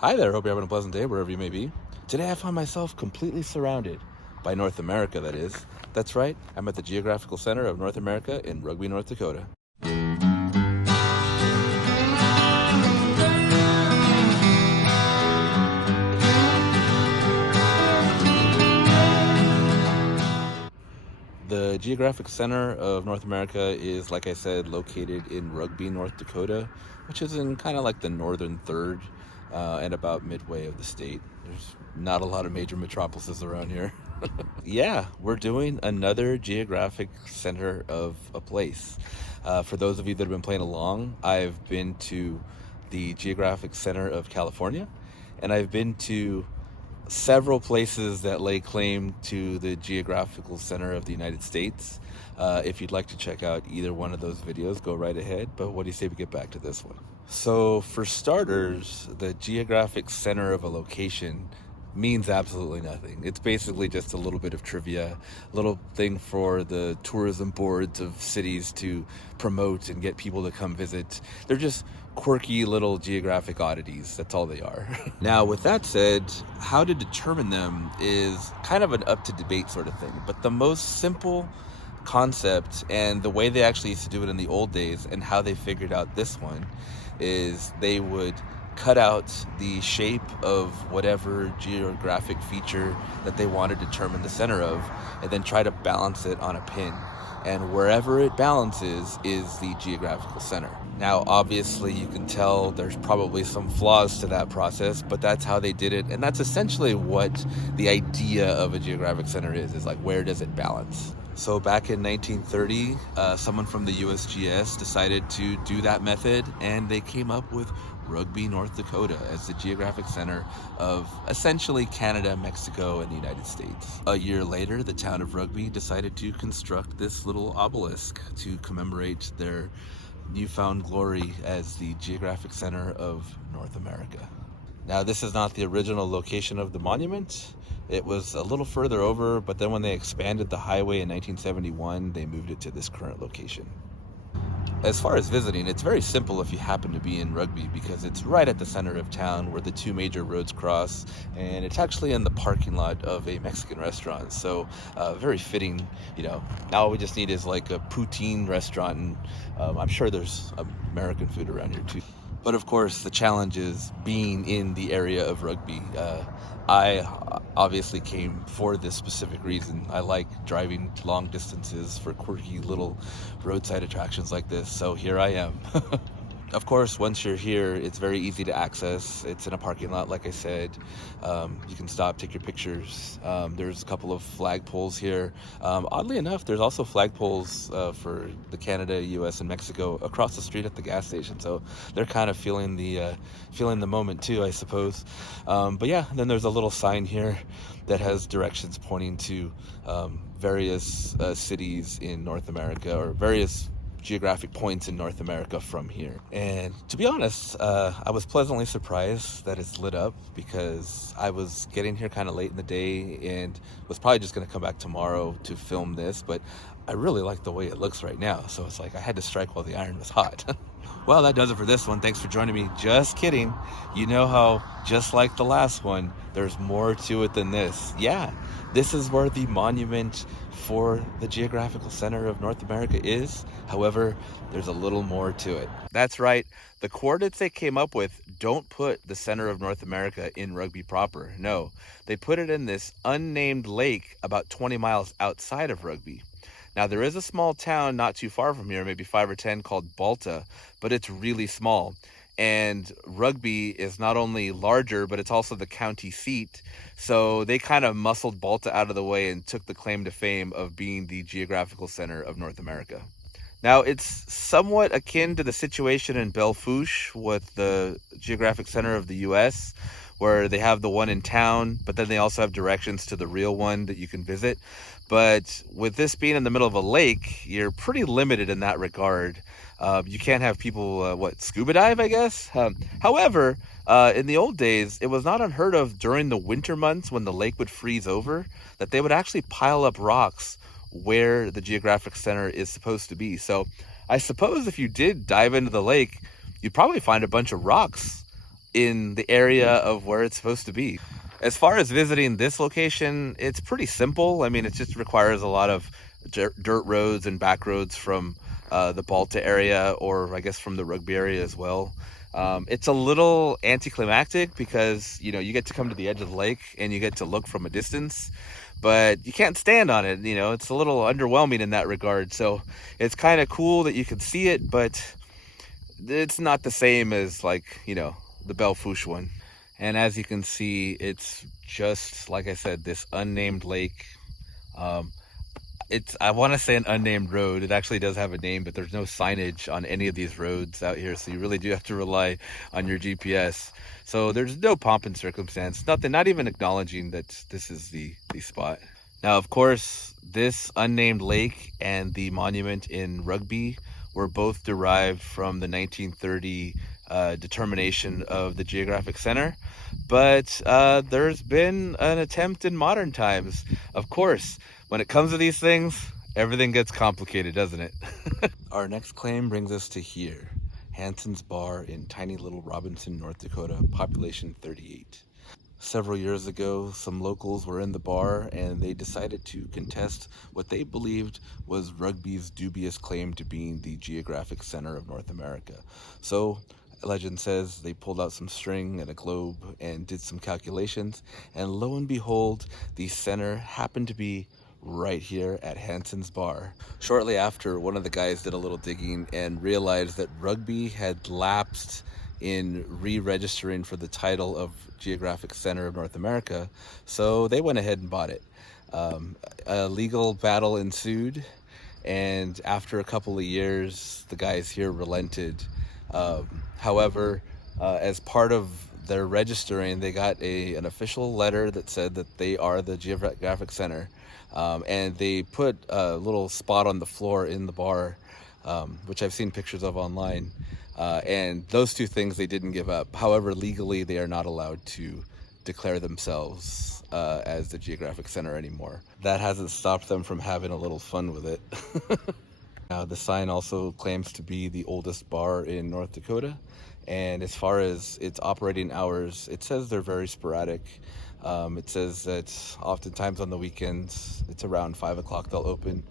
Hi there, hope you're having a pleasant day wherever you may be. Today I find myself completely surrounded by North America, that is. That's right, I'm at the Geographical Center of North America in Rugby, North Dakota. The Geographic Center of North America is, like I said, located in Rugby, North Dakota, which is in kind of like the northern third and about midway of the state. There's not a lot of major metropolises around here. Yeah, we're doing another Geographic Center of a place. For those of you that have been playing along, I've been to the Geographic Center of California, and I've been to several places that lay claim to the Geographical Center of the United States. If you'd like to check out either one of those videos, go right ahead. But what do you say we get back to this one? So for starters, the Geographic Center of a location means absolutely nothing. It's basically just a little bit of trivia, a little thing for the tourism boards of cities to promote and get people to come visit. They're just quirky little geographic oddities. That's all they are. Now, with that said, how to determine them is kind of an up to debate sort of thing. But the most simple concept and the way they actually used to do it in the old days and how they figured out this one is they would cut out the shape of whatever geographic feature that they want to determine the center of and then try to balance it on a pin. And wherever it balances is the geographical center. Now, obviously, you can tell there's probably some flaws to that process, but that's how they did it. And that's essentially what the idea of a geographic center is like, where does it balance? So back in 1930, someone from the USGS decided to do that method, and they came up with Rugby, North Dakota as the geographic center of essentially Canada, Mexico, and the United States. A year later, the town of Rugby decided to construct this little obelisk to commemorate their newfound glory as the geographic center of North America. Now, this is not the original location of the monument. It was a little further over, but then when they expanded the highway in 1971, they moved it to this current location. As far as visiting, it's very simple if you happen to be in Rugby because it's right at the center of town where the two major roads cross, and it's actually in the parking lot of a Mexican restaurant. So very fitting, now all we just need is like a poutine restaurant, and I'm sure there's American food around here too. But of course, the challenge is being in the area of Rugby. I obviously came for this specific reason. I like driving long distances for quirky little roadside attractions like this, so here I am. Of course, once you're here, it's very easy to access. It's in a parking lot, like I said. You can stop, take your pictures. There's a couple of flagpoles here. Oddly enough, there's also flagpoles for the Canada, US, and Mexico across the street at the gas station. So they're kind of feeling the moment too, I suppose. But yeah, then there's a little sign here that has directions pointing to various cities in North America, or various geographic points in North America from here. And to be honest, I was pleasantly surprised that it's lit up because I was getting here kind of late in the day and was probably just going to come back tomorrow to film this, but I really like the way it looks right now. So it's like I had to strike while the iron was hot. Well, that does it for this one. Thanks for joining me. Just kidding. You know how, just like the last one, there's more to it than this. Yeah, this is where the monument for the Geographical Center of North America is. However, there's a little more to it. That's right. The coordinates they came up with don't put the center of North America in Rugby proper. No, they put it in this unnamed lake about 20 miles outside of Rugby. Now, there is a small town not too far from here, maybe 5 or 10, called Balta, but it's really small. And Rugby is not only larger, but it's also the county seat. So they kind of muscled Balta out of the way and took the claim to fame of being the geographical center of North America. Now, it's somewhat akin to the situation in Belle Fourche with the geographic center of the US, where they have the one in town, but then they also have directions to the real one that you can visit. But with this being in the middle of a lake, you're pretty limited in that regard. You can't have people, scuba dive, I guess? However, in the old days, it was not unheard of during the winter months when the lake would freeze over, that they would actually pile up rocks where the geographic center is supposed to be. So I suppose if you did dive into the lake, you'd probably find a bunch of rocks in the area of where it's supposed to be. As far as visiting this location, it's pretty simple. I mean, it just requires a lot of dirt roads and back roads from the Balta area, or I guess from the Rugby area as well. It's a little anticlimactic because, you know, you get to come to the edge of the lake and you get to look from a distance, but you can't stand on it. You know, it's a little underwhelming in that regard. So it's kind of cool that you can see it, but it's not the same as, like, you know, the Belle Fourche one. And as you can see, it's just, like I said, this unnamed lake. I want to say an unnamed road. It actually does have a name, but there's no signage on any of these roads out here. So you really do have to rely on your GPS. So there's no pomp and circumstance, nothing, not even acknowledging that this is the spot. Now, of course, this unnamed lake and the monument in Rugby were both derived from the 1930 determination of the Geographic Center. But there's been an attempt in modern times. Of course, when it comes to these things, everything gets complicated, doesn't it? Our next claim brings us to here, Hanson's Bar in tiny little Robinson, North Dakota, population 38. Several years ago, some locals were in the bar and they decided to contest what they believed was Rugby's dubious claim to being the geographic center of North America. So, legend says they pulled out some string and a globe and did some calculations, and lo and behold, the center happened to be right here at Hanson's Bar. Shortly after, one of the guys did a little digging and realized that Rugby had lapsed in re-registering for the title of Geographic Center of North America, so they went ahead and bought it. A legal battle ensued, and after a couple of years, the guys here relented. However, as part of their registering, they got an official letter that said that they are the Geographic Center, and they put a little spot on the floor in the bar, which I've seen pictures of online, and those two things they didn't give up. However, legally, they are not allowed to declare themselves as the Geographic Center anymore. That hasn't stopped them from having a little fun with it. Now, the sign also claims to be the oldest bar in North Dakota, and as far as its operating hours, it says they're very sporadic. It says that oftentimes on the weekends, it's around 5 o'clock they'll open.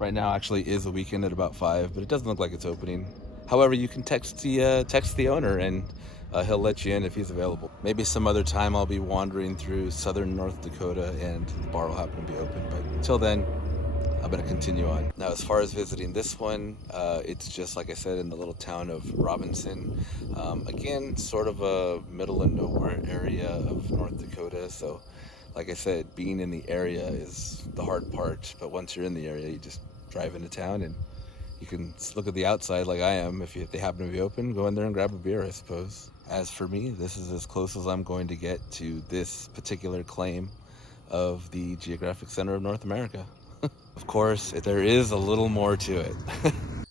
Right now actually is a weekend at about 5, but it doesn't look like it's opening. However, you can text the owner and he'll let you in if he's available. Maybe some other time I'll be wandering through southern North Dakota and the bar will happen to be open, but until then, I'm going to continue on. Now, as far as visiting this one, it's just like I said, in the little town of Robinson. Again, sort of a middle of nowhere area of North Dakota. So, like I said, being in the area is the hard part. But once you're in the area, you just drive into town and you can look at the outside like I am. If they happen to be open, go in there and grab a beer, I suppose. As for me, this is as close as I'm going to get to this particular claim of the Geographic Center of North America. Of course, there is a little more to it.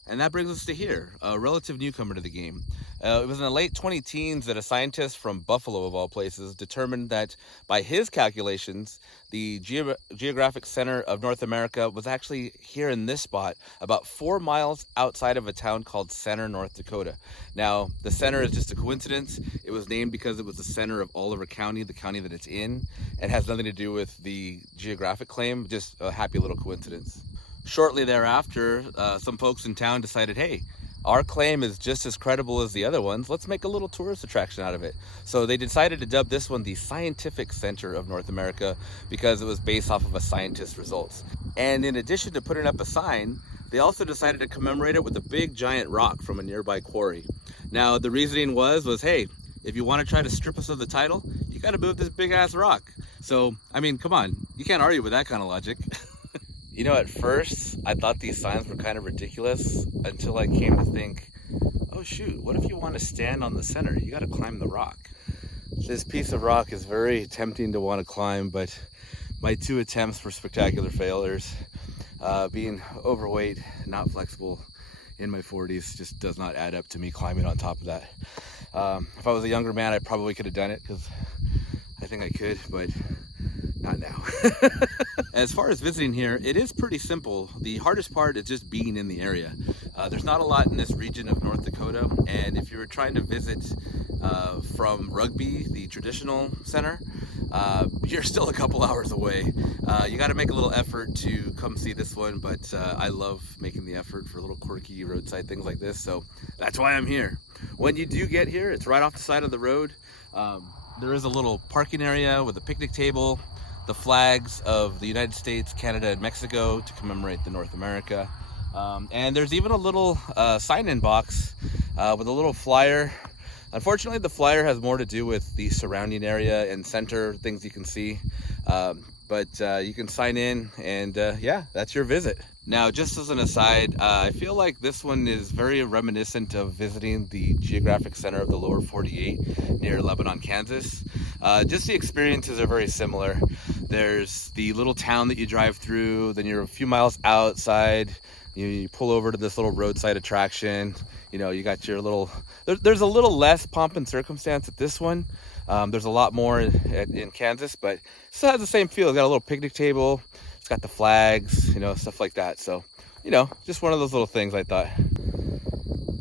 And that brings us to here, a relative newcomer to the game. It was in the late 2010s that a scientist from Buffalo, of all places, determined that by his calculations, the Geographic Center of North America was actually here in this spot, about 4 miles outside of a town called Center, North Dakota. Now, the center is just a coincidence. It was named because it was the center of Oliver County, the county that it's in. It has nothing to do with the geographic claim, just a happy little coincidence. Shortly thereafter, some folks in town decided, hey, our claim is just as credible as the other ones. Let's make a little tourist attraction out of it. So they decided to dub this one the Scientific Center of North America because it was based off of a scientist's results. And in addition to putting up a sign, they also decided to commemorate it with a big giant rock from a nearby quarry. Now, the reasoning was, hey, if you want to try to strip us of the title, you got to move this big ass rock. So, I mean, come on, you can't argue with that kind of logic. You know, at first, I thought these signs were kind of ridiculous until I came to think, oh shoot, what if you want to stand on the center? You got to climb the rock. This piece of rock is very tempting to want to climb, but my 2 attempts were spectacular failures. Being overweight, not flexible in my 40s just does not add up to me climbing on top of that. If I was a younger man, I probably could have done it because I think I could, but not now. As far as visiting here, it is pretty simple. The hardest part is just being in the area. There's not a lot in this region of North Dakota, and if you were trying to visit from Rugby, the traditional center. You're still a couple hours away. You got to make a little effort to come see this one, but I love making the effort for little quirky roadside things like this, so that's why I'm here. When you do get here, it's right off the side of the road. There is a little parking area with a picnic table, the flags of the United States, Canada, and Mexico to commemorate the North America. And there's even a little sign-in box with a little flyer. Unfortunately, the flyer has more to do with the surrounding area and center, things you can see. But you can sign in and yeah, that's your visit. Now, just as an aside, I feel like this one is very reminiscent of visiting the Geographic Center of the Lower 48 near Lebanon, Kansas. Just the experiences are very similar. There's the little town that you drive through, then you're a few miles outside, you pull over to this little roadside attraction. You know, you got your little, there's a little less pomp and circumstance at this one. There's a lot more in Kansas, but it still has the same feel. It's got a little picnic table, it's got the flags, you know, stuff like that. So, you know, just one of those little things I thought.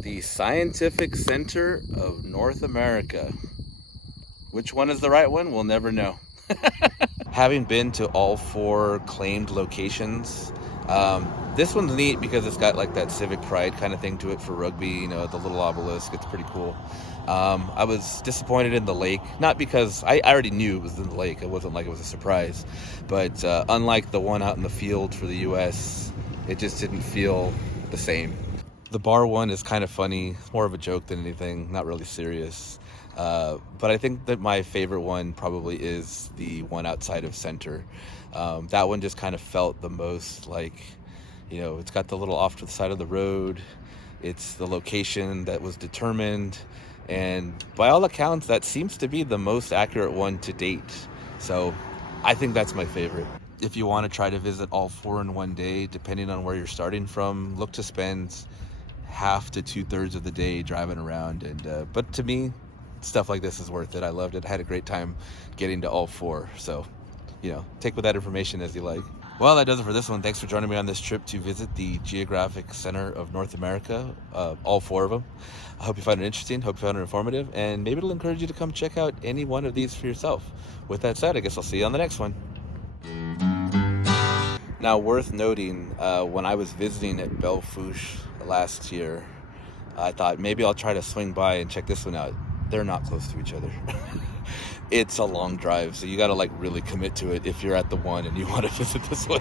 The Scientific Center of North America. Which one is the right one? We'll never know. Having been to all 4 claimed locations, this one's neat because it's got like that civic pride kind of thing to it for Rugby, you know, the little obelisk. It's pretty cool. I was disappointed in the lake, not because I already knew it was in the lake. It wasn't like it was a surprise, but unlike the one out in the field for the US, it just didn't feel the same. The bar one is kind of funny. It's more of a joke than anything, not really serious. But I think that my favorite one probably is the one outside of Center. That one just kind of felt the most like, you know, it's got the little off to the side of the road. It's the location that was determined. And by all accounts, that seems to be the most accurate one to date. So I think that's my favorite. If you want to try to visit all 4 in one day, depending on where you're starting from, look to spend half to 2/3 of the day driving around. And but to me, stuff like this is worth it. I loved it. I had a great time getting to all 4. So, you know, take with that information as you like. Well, that does it for this one. Thanks for joining me on this trip to visit the Geographic Center of North America, all 4 of them. I hope you found it interesting, hope you found it informative, and maybe it'll encourage you to come check out any one of these for yourself. With that said, I guess I'll see you on the next one. Now, worth noting, when I was visiting at Belle Fourche last year, I thought maybe I'll try to swing by and check this one out. They're not close to each other. It's a long drive, so you got to like really commit to it if you're at the one and you want to visit this one.